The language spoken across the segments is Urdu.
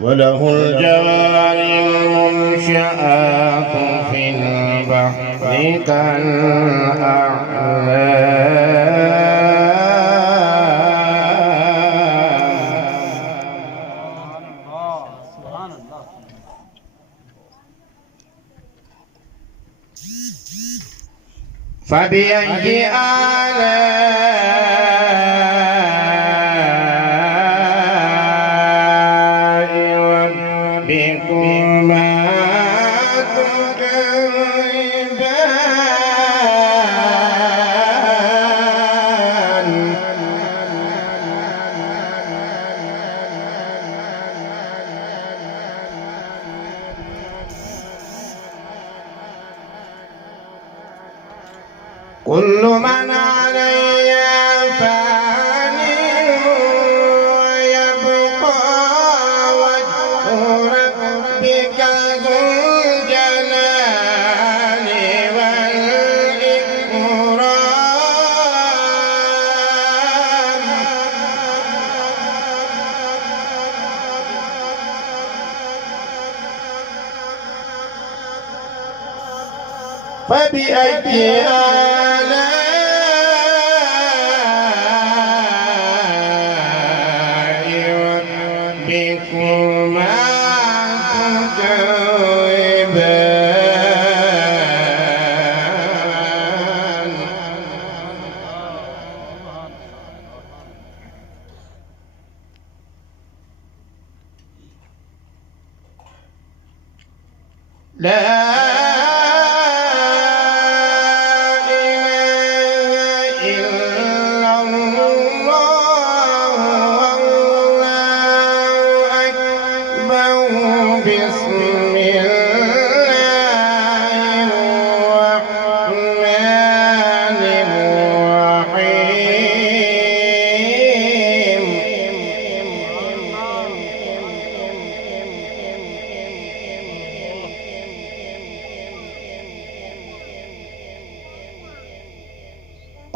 وله الجوار المنشآت في البحر كالأعلام. فبأي آلاء ربكما تكذبان كل من عليها فان ويبقى وجه ربك ذو الجلال والإكرام. فبأي آلاء ربكما تكذبان. لا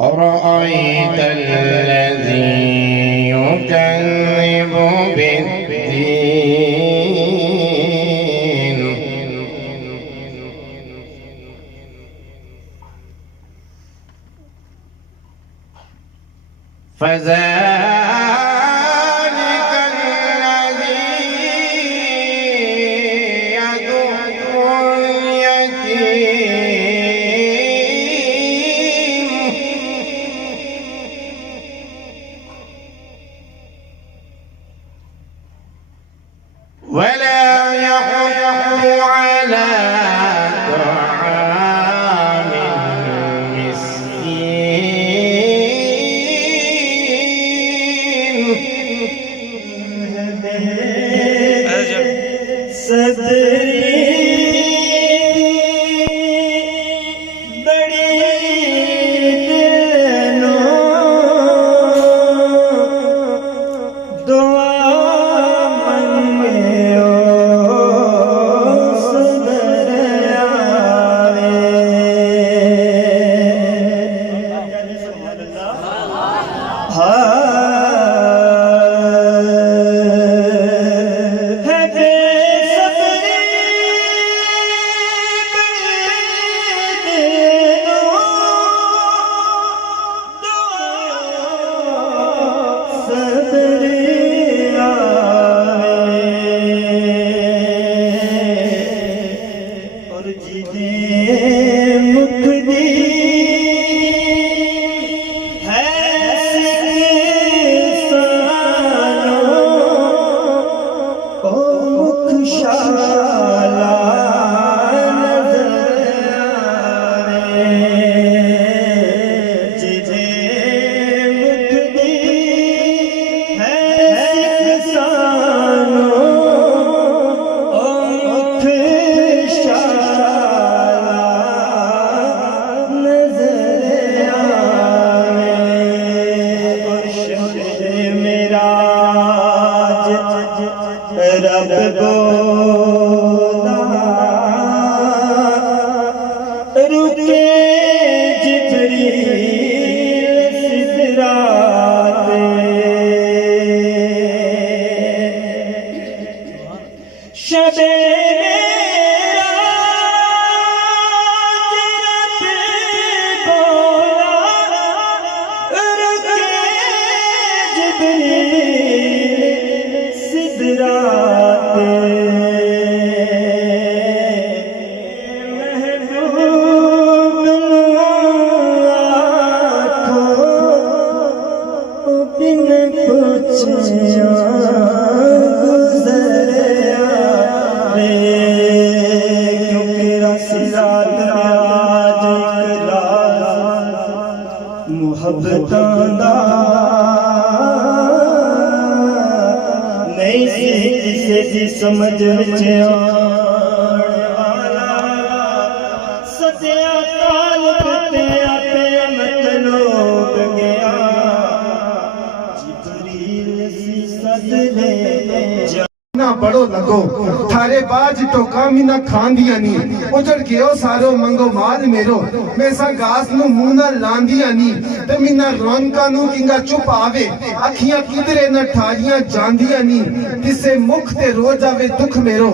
أرأيت الذي يكذب بالدين فذلك الذي يدعو اليتيم ولا يحض على طعام المسكين. صدری بڑی دلوں دعا منگیو صدر آوے. رات محبوب آنکھوں بن پوچھا گزریا رے کیونکہ رات آج محبتاں دا نہیں سی کسے دی سمجھ وچ آن والا سدیا طالب تے اپے مطلوب گیا جبریل سی سد لے نہ بڑو لگو تھارے باج تو کامی نہ کھان دیا نی اجڑ گئے ہو سارو منگو مال میرو میں سا گاس نو مونا لان دیا نی تے منہ رونکا نو کنگا چپ آوے اکھیاں کدرے نہ ٹھاریاں جان دیا نی تسے مکھ تے رو جاوے دکھ میرو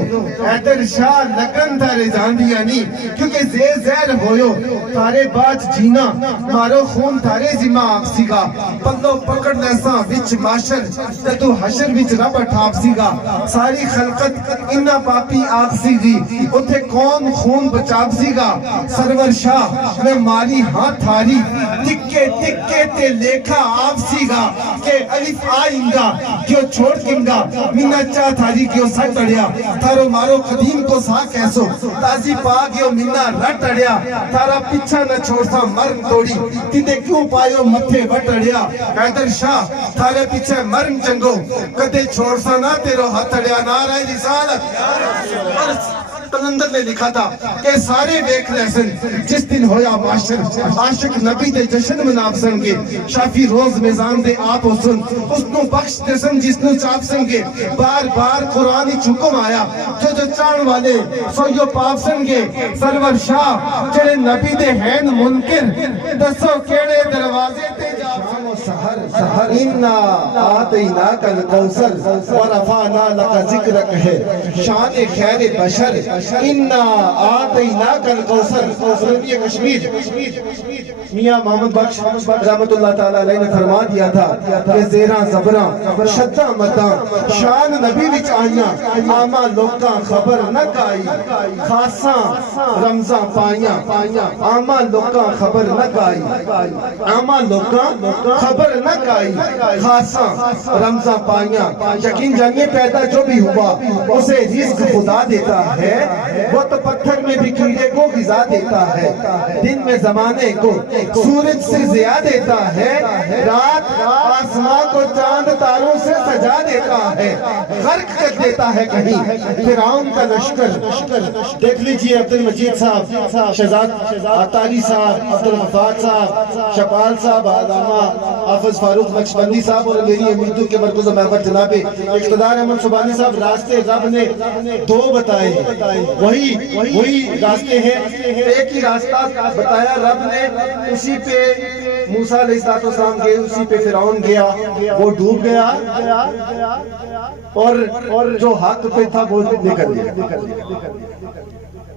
ایدر شاہ لگن تھارے جان دیا نی کیونکہ زیر ہویو تھارے باج جینا مارو خون تھارے زمہ آپسی گا پلو پکڑ لیسا وچ معاشر تے تو حشر وچ رب اٹھاپسی گا ساری خلقت انہ پاپی آگسی گی اتھے کون خون بچاپسی گا سرور شاہ میں ماری ہاں تھاری تکے تکے تے لیکھا آپسی گا کہ علیف آئینگا کیوں چھوڑ کنگا منہ چاہ تھاری کیوں سٹ اڑیا تھارو مارو قدیم کو سا کیسو تازی پا گیو منہ رٹ اڑیا تھارا پچھا نہ چھوڑ سا مرم توڑی تیدے کیوں پائیو متھے وٹ اڑیا حیدر شاہ تھارے پیچھے مرم جنگو کدے چھوڑ سا نہ تیرو ہاتھ اڑیا نعرہ رسالت قلندر نے لکھا تھا کہ سارے ویکھ رہسن جس دن ہویا معاشر عاشق نبی دے جشن مناپ سنگے شافی روز میزان دے آپ ہو سن اس نو بخش دے سن جس نو چاپ سنگے بار بار قرآنی چکم آیا جو چان والے سو یو پاپ سنگے سرور شاہ جڑے نبی دے ہیں منکر دسو کیڑے دروازے تے جا سحر سحر انا آتیناک الکوثر ورفعنا لک ذکرک ہے شان خیر بشر انا آتیناک الکوثر ربی کشمیر میاں محمد بخش رحمت اللہ تعالیٰ علیہ نے فرما دیا تھا کہ زیرہ زبرہ شدہ مدہ شان نبی وچ آئیاں آما لوکاں خبر نہ کائی خاصاں رمضاں پائیاں آما لوکاں خبر نہ کائی آما لوکاں خبر نہ کائی خاصاں رمضاں پائیاں یقین جانیے پیدا جو بھی ہوا اسے رزق خدا دیتا ہے وہ تو پتھر میں بھی کیڑے کو غذا دیتا ہے دن میں زمانے کو سورج سے ضیاء دیتا ہے رات آسمان کو چاند تاروں سے سجا دیتا ہے غرق کر دیتا ہے کہیں فرعون کا لشکر دیکھ لیجئے عبد المجید صاحب شہزاد عطاری صاحب عبد الغفار صاحب شپال صاحب علامہ حافظ فاروق بخشبندی صاحب اور میری امیدوں کے مرکز محور جناب اقتدار احمد سبحانی صاحب راستے رب نے دو بتائے وہی راستے ہیں ایک ہی راستہ بتایا رب نے اسی پہ موسیٰ علیہ السلام گئے اسی پہ فرعون گیا وہ ڈوب گیا اور جو حق پہ تھا وہ نکل گیا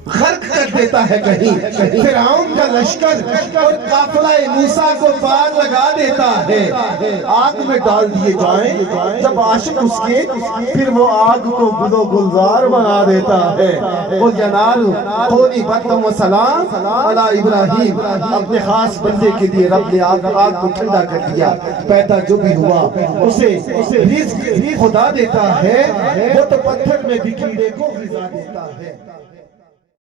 غرق کر دیتا ہے کہیں فرعون کا لشکر اور قافلہ موسیٰ کو پار لگا دیتا ہے آگ میں ڈال دیے جائیں جب عاشق اس کے پھر وہ آگ کو گل و گلزار بنا دیتا ہے وہ ینال خونی بطم و سلام علی ابراہیم اپنے خاص بندے کے لیے رب نے آگ کو ٹھنڈا کر دیا پیدا جو بھی ہوا اسے رزق خدا دیتا ہے وہ تو پتھر میں بھی کیڑے کو غذا دیتا ہے